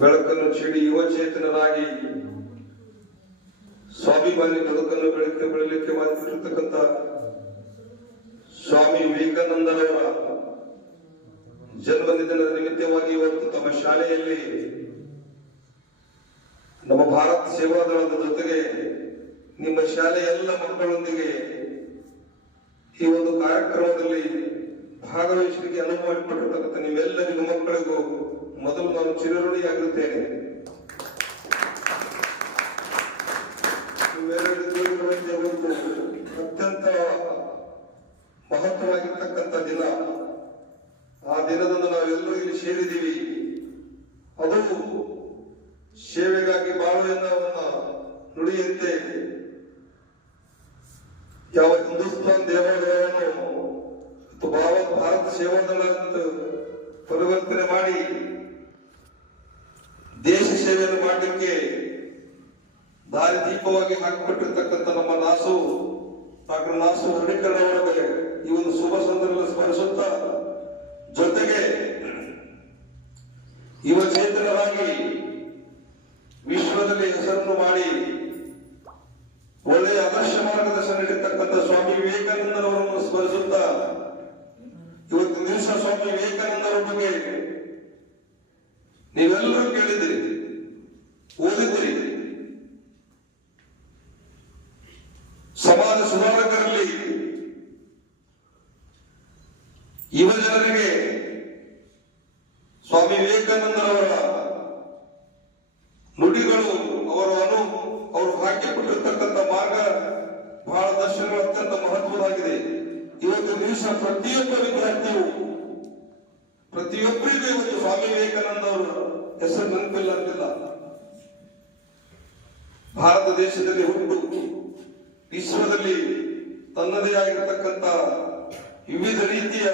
ಬೆಳಕನ್ನು ಚೆಡಿ ಯುವಚೇತನರಾಗಿ ಸ್ವಾಭಿಮಾನಿ ಬದುಕನ್ನು ಬೆಳಲಿಕ್ಕೆ ಮಾಡಿರ್ತಕ್ಕಂಥ ಸ್ವಾಮಿ ವಿವೇಕಾನಂದರವರ ಜನ್ಮದಿನದ ನಿಮಿತ್ತವಾಗಿ ಇವತ್ತು ತಮ್ಮ ಶಾಲೆಯಲ್ಲಿ ನಮ್ಮ ಭಾರತ ಸೇವಾದಳದ ಜೊತೆಗೆ ನಿಮ್ಮ ಶಾಲೆಯ ಎಲ್ಲ ಮಕ್ಕಳೊಂದಿಗೆ ಈ ಒಂದು ಕಾರ್ಯಕ್ರಮದಲ್ಲಿ ಭಾಗವಹಿಸಲಿಕ್ಕೆ ಅನುವು ಮಾಡಿಕೊಟ್ಟಿರ್ತಕ್ಕಂಥ ನಿಮ್ಮೆಲ್ಲರಿಗೂ ಮಕ್ಕಳಿಗೂ ಮೊದಲು ನಾನು ಚಿರಋಣಿಯಾಗಿರುತ್ತೇನೆ. ಅತ್ಯಂತ ಮಹತ್ವವಾಗಿರ್ತಕ್ಕಂಥ ದಿನ. ಆ ದಿನದಂದು ನಾವೆಲ್ಲರೂ ಇಲ್ಲಿ ಸೇರಿದ್ದೀವಿ. ಅದು ಸೇವೆಗಾಗಿ ಬಾಳು ಎನ್ನುವನ್ನ ನುಡಿಯಂತೆ ಯಾವ ಹಿಂದೂಸ್ತಾನ್ ದೇವಾಲಯವನ್ನು ಭಾರತ ಸೇವಾದಳ ಪರಿವರ್ತನೆ ಮಾಡಿ ದೇಶ ಸೇವೆಯನ್ನು ಮಾಡಲಿಕ್ಕೆ ದಾರಿದೀಪವಾಗಿ ಹಾಕಿಕೊಟ್ಟಿರ್ತಕ್ಕಂಥ ನಮ್ಮ ಡಾಕ್ಟರ್ ನಾಸು ಹರ್ಡಿಕರ್ ಅವರಿಗೆ ಈ ಒಂದು ಶುಭ ಸಂದರ್ಭದಲ್ಲಿ ಸ್ಮರಿಸುತ್ತಾ, ಜೊತೆಗೆ ಯುವಚೇತನರಾಗಿ ವಿಶ್ವದಲ್ಲಿ ಹೆಸರನ್ನು ಮಾಡಿ ಒಳ್ಳೆಯ ಆದರ್ಶ ಮಾರ್ಗದರ್ಶನ ನೀಡಿರ್ತಕ್ಕಂಥ ಸ್ವಾಮಿ ವಿವೇಕಾನಂದರವರನ್ನು ಸ್ಮರಿಸುತ್ತಾ, ಇವತ್ತಿನ ದಿವಸ ಸ್ವಾಮಿ ವಿವೇಕಾನಂದರ ಬಗ್ಗೆ ನೀವೆಲ್ಲರೂ ಕೇಳಿದಿರಿ, ಓದಿದಿರಿ. ಸಮಾಜ ಸುಧಾರಕರಲ್ಲಿ ಯುವ ಜನರಿಗೆ ಸ್ವಾಮಿ ವಿವೇಕಾನಂದರವರ ನುಡಿಗಳು, ಅವರು ಹಾಕಿಕೊಟ್ಟಿರ್ತಕ್ಕಂಥ ಮಾರ್ಗ ಬಹಳ ದರ್ಶನಗಳು ಅತ್ಯಂತ ಮಹತ್ವದಾಗಿದೆ. ಇವತ್ತು ದಿವಸ ಪ್ರತಿಯೊಬ್ಬ ವಿದ್ಯಾರ್ಥಿಯು, ಪ್ರತಿಯೊಬ್ಬರಿಗೂ ಇವತ್ತು ಸ್ವಾಮಿ ವಿವೇಕಾನಂದ ಅವರ ಹೆಸರು ನೆನಪಿಲ್ಲ ಅಂತಿಲ್ಲ. ಭಾರತ ದೇಶದಲ್ಲಿ ಹುಟ್ಟು ವಿಶ್ವದಲ್ಲಿ ತನ್ನದೇ ಆಗಿರತಕ್ಕಂಥ ವಿವಿಧ ರೀತಿಯ